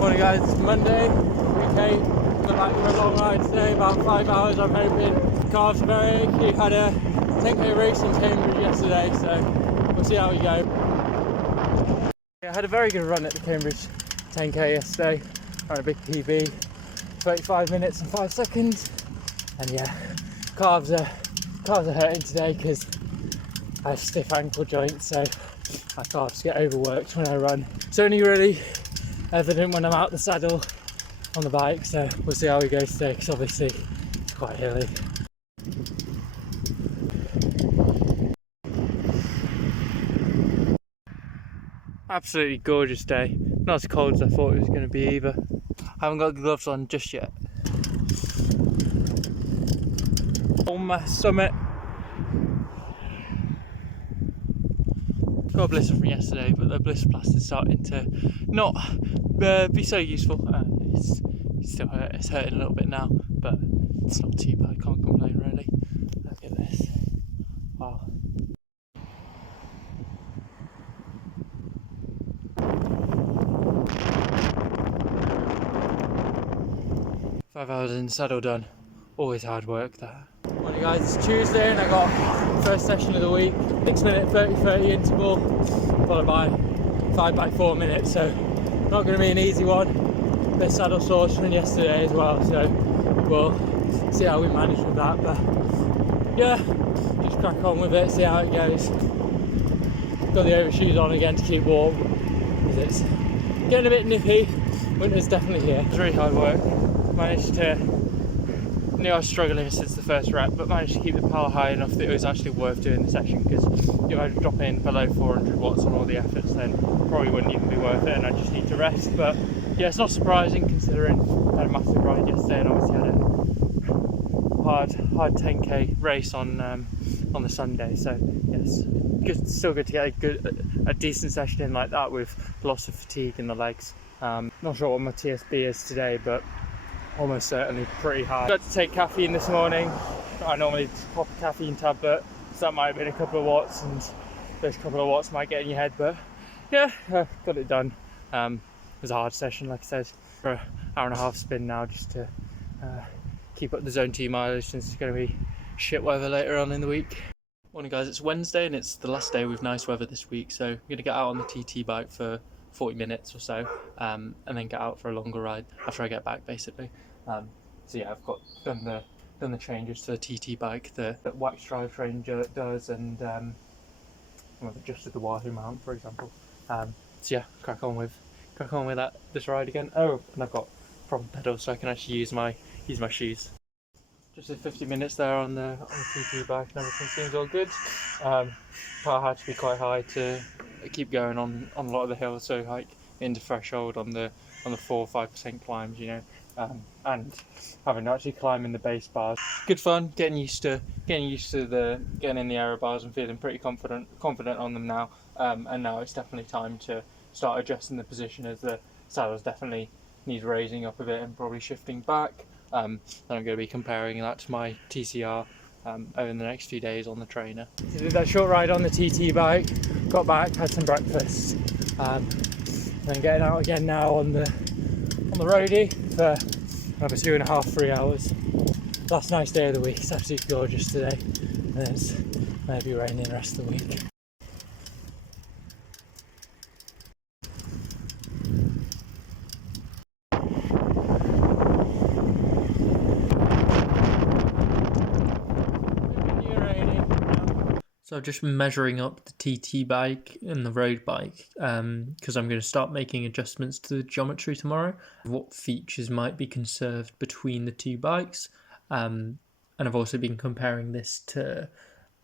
Morning guys, it's Monday, week 8. Got back for a long ride today, about 5 hours I'm hoping. Calves are very achy, had a 10k race in Cambridge yesterday, so we'll see how we go. I had a very good run at the Cambridge 10k yesterday. Ran a big PB, 35 minutes and 5 seconds. And yeah, calves are hurting today because I have stiff ankle joints, so my calves get overworked when I run. It's only really evident when I'm out the saddle on the bike, so we'll see how we go today because obviously it's quite hilly. Absolutely gorgeous day. Not as cold as I thought it was going to be either. I haven't got the gloves on just yet. On my summit. Got a blister from yesterday, but the blister plaster's starting to not be so useful. It's hurting a little bit now, but it's not too bad. I can't complain really. Look at this. Wow. Five hours in the saddle done. Always hard work that. Morning guys, it's Tuesday and I got first session of the week. 6 minute 30-30 interval, followed by 5x4 minutes, so not going to be an easy one. Bit saddle sore from yesterday as well, so we'll see how we manage with that. But yeah, just crack on with it, see how it goes. Got the overshoes on again to keep warm, because it's getting a bit nippy. Winter's definitely here. It's really hard work. Managed to, knew I was struggling since the first rep, but managed to keep the power high enough that it was actually worth doing the session, because if I drop in below 400 watts on all the efforts, then probably wouldn't even be worth it and I just need to rest. But yeah, it's not surprising considering I had a massive ride yesterday and obviously had a hard 10k race on the Sunday. So yes, still good to get a decent session in like that with lots of fatigue in the legs. Not sure what my TSB is today, but almost certainly pretty high. Got to take caffeine this morning. I normally pop a caffeine tablet, so that might have been a couple of watts, and those couple of watts might get in your head, but yeah, got it done. It was a hard session, like I said, for an hour and a half spin now, just to keep up the zone 2 mileage, since it's going to be shit weather later on in the week. Morning guys, it's Wednesday and it's the last day with nice weather this week, so I'm going to get out on the TT bike for 40 minutes or so, and then get out for a longer ride after I get back, basically. So yeah, I've done the changes to the TT bike that wax drivetrain does, and I've adjusted the Wahoo mount, for example. So yeah, crack on with this ride again. Oh, and I've got proper pedals, so I can actually use my shoes. Just did 50 minutes there on the TT bike, and everything seems all good. Power had to be quite high to keep going on a lot of the hills, so like into threshold on the 4 or 5% climbs, you know, and having to actually climb in the base bars. Good fun, getting used to getting in the aero bars and feeling pretty confident on them now. And now it's definitely time to start adjusting the position, as the saddles definitely need raising up a bit and probably shifting back. And I'm going to be comparing that to my TCR over the next few days on the trainer. So did that short ride on the TT bike, got back, had some breakfast, and then getting out again now on the roadie for another 2.5-3 hours. Last nice day of the week. It's absolutely gorgeous today, and it's maybe raining the rest of the week. So I've just been measuring up the TT bike and the road bike, because I'm going to start making adjustments to the geometry tomorrow. What features might be conserved between the two bikes, and I've also been comparing this to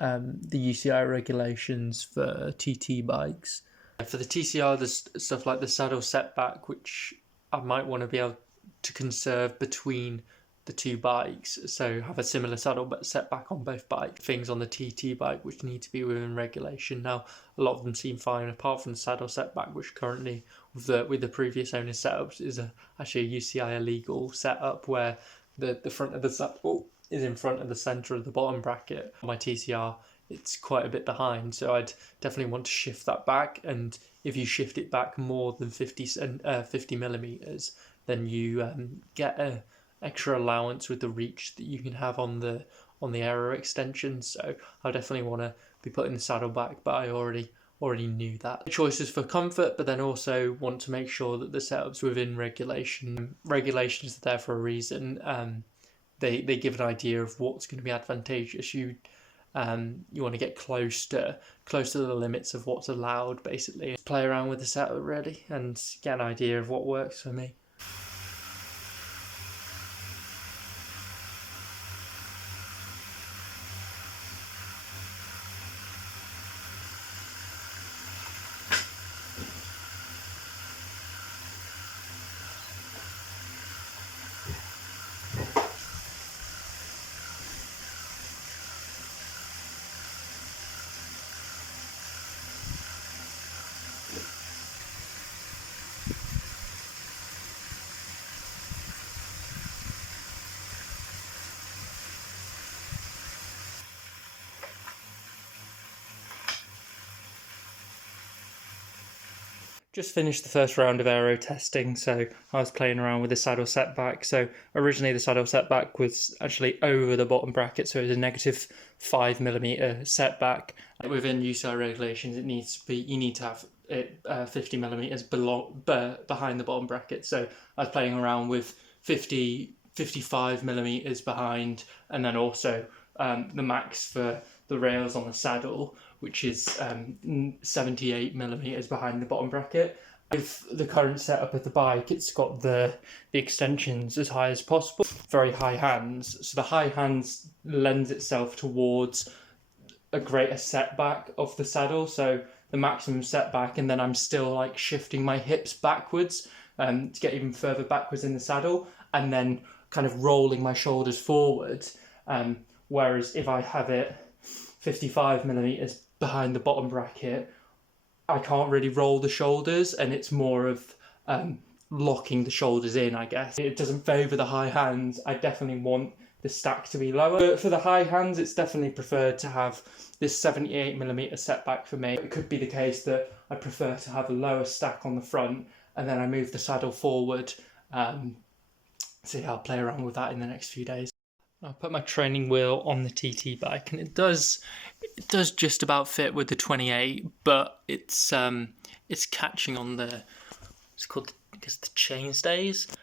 the UCI regulations for TT bikes. For the TCR, there's stuff like the saddle setback, which I might want to be able to conserve between the two bikes, so have a similar saddle but setback on both bikes. Things on the TT bike which need to be within regulation. Now, a lot of them seem fine, apart from the saddle setback, which currently with the previous owner's setups is actually a UCI illegal setup, where the front of the saddle is in front of the centre of the bottom bracket. On my TCR, it's quite a bit behind, so I'd definitely want to shift that back, and if you shift it back more than 50 millimeters, then you get a extra allowance with the reach that you can have on the aero extension. So I definitely want to be putting the saddle back, but I already knew that. Choices for comfort, but then also want to make sure that the setup's within regulation. Regulations are there for a reason. They give an idea of what's going to be advantageous. You want to get close to the limits of what's allowed, basically. Just play around with the setup really and get an idea of what works for me. Just finished the first round of aero testing, so I was playing around with the saddle setback. So originally the saddle setback was actually over the bottom bracket, so it was a negative 5 millimeter setback. Within UCI regulations, you need to have it 50 millimeters behind the bottom bracket. So I was playing around with 55 millimeters behind, and then also the max for the rails on the saddle, which is 78 millimeters behind the bottom bracket. With the current setup of the bike, it's got the extensions as high as possible, very high hands. So the high hands lends itself towards a greater setback of the saddle, so the maximum setback, and then I'm still like shifting my hips backwards to get even further backwards in the saddle, and then kind of rolling my shoulders forward. Whereas if I have it 55 millimeters behind the bottom bracket, I can't really roll the shoulders, and it's more of locking the shoulders in, I guess. It doesn't favour the high hands. I definitely want the stack to be lower. But for the high hands, it's definitely preferred to have this 78 millimeter setback for me. It could be the case that I prefer to have a lower stack on the front, and then I move the saddle forward. So yeah, I'll play around with that in the next few days. I put my training wheel on the TT bike, and it does just about fit with the 28, but it's catching on it's called, I guess, the chainstays.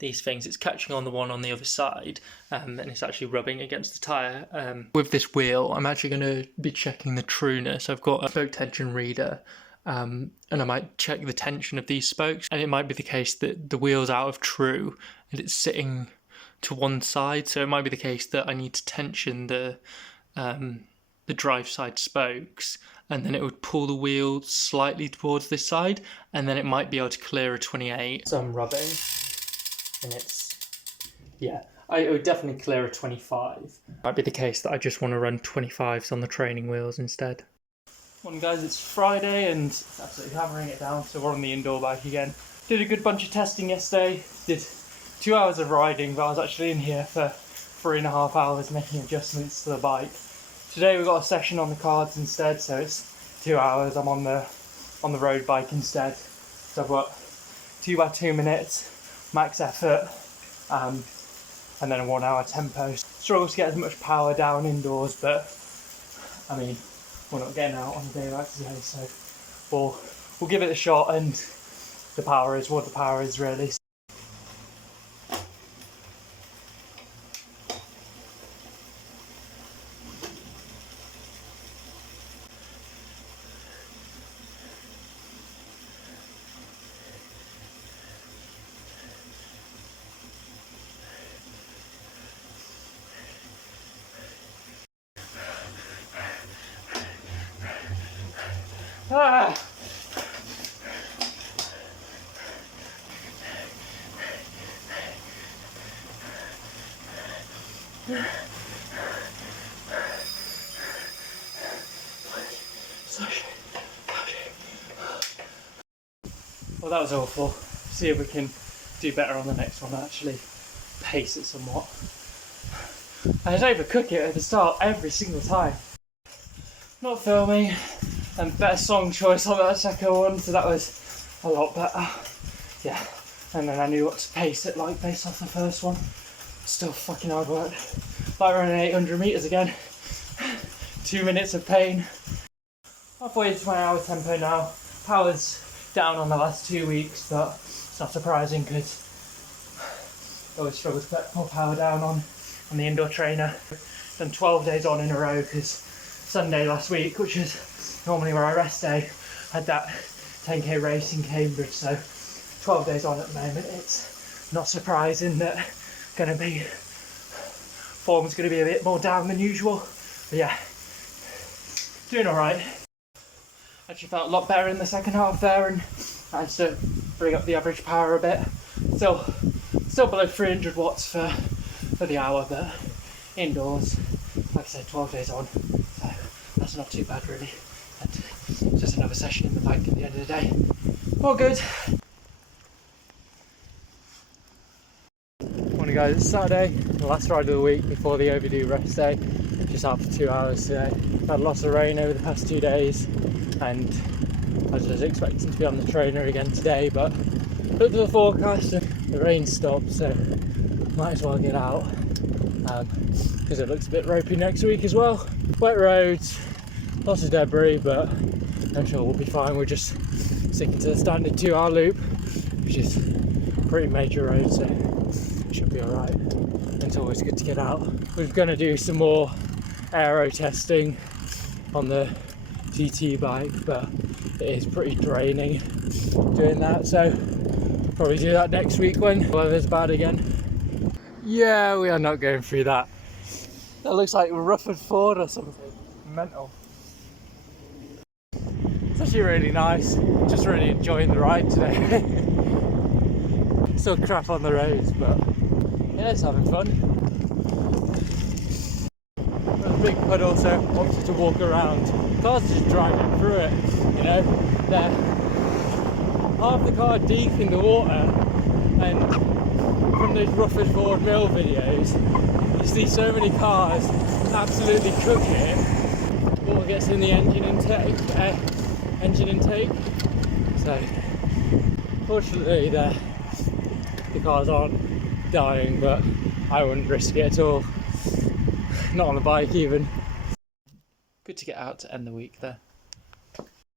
These things, it's catching on the one on the other side, and it's actually rubbing against the tyre. With this wheel, I'm actually going to be checking the trueness. I've got a spoke tension reader, and I might check the tension of these spokes, and it might be the case that the wheel's out of true and it's sitting to one side, so it might be the case that I need to tension the drive side spokes, and then it would pull the wheel slightly towards this side, and then it might be able to clear a 28. So I'm rubbing, and it would definitely clear a 25. Might be the case that I just want to run 25s on the training wheels instead. Morning guys, it's Friday and absolutely hammering it down, so we're on the indoor bike again. Did a good bunch of testing yesterday, did 2 hours of riding, but I was actually in here for 3.5 hours making adjustments to the bike. Today we've got a session on the cards instead, so it's 2 hours. I'm on the road bike instead. So I've got 2 by 2 minutes, max effort, and then a 1 hour tempo. Struggle to get as much power down indoors, but I mean, we're not getting out on a day like today, so we'll give it a shot, and the power is what the power is really. Ah! Well, that was awful. See if we can do better on the next one, actually pace it somewhat. I just overcook it at the start every single time. Not filming, and better song choice on that second one, so that was a lot better. Yeah, and then I knew what to pace it like based off the first one. Still fucking hard work. Like running 800 metres again. 2 minutes of pain. Halfway to my hour tempo now. Power's down on the last 2 weeks, but it's not surprising because I always struggle to put more power down on the indoor trainer. Done 12 days on in a row because Sunday last week, which is normally where I rest day, had that 10k race in Cambridge, so 12 days on at the moment. It's not surprising that form's going to be a bit more down than usual, but yeah, doing alright. Actually felt a lot better in the second half there and managed to bring up the average power a bit. Still below 300 watts for the hour, but indoors, like I said, 12 days on, so that's not too bad really. And just another session in the bike at the end of the day. All good. Morning guys, it's Saturday, the last ride of the week before the overdue rest day. Just out for 2 hours today. Had lots of rain over the past 2 days and I was just expecting to be on the trainer again today, but looked at the forecast and the rain stopped, so might as well get out because it looks a bit ropey next week as well. Wet roads, lots of debris, but I'm sure we'll be fine. We're just sticking to the standard 2-hour loop, which is a pretty major road, so it should be alright. It's always good to get out. We're going to do some more aero testing on the TT bike, but it is pretty draining doing that, so probably do that next week when the weather's bad again. Yeah, we are not going through that. That looks like Rufford Ford or something. Mental. It's actually really nice. Just really enjoying the ride today. Still crap on the roads, but yeah, it's having fun. There's a big puddle, so opted to walk around. Cars just driving through it, you know. They're half the car deep in the water, and from those Rufford Ford Mill videos, you see so many cars absolutely cook it. Water gets in the engine intake. So, fortunately, the cars aren't dying, but I wouldn't risk it at all. Not on the bike even. Good to get out to end the week there.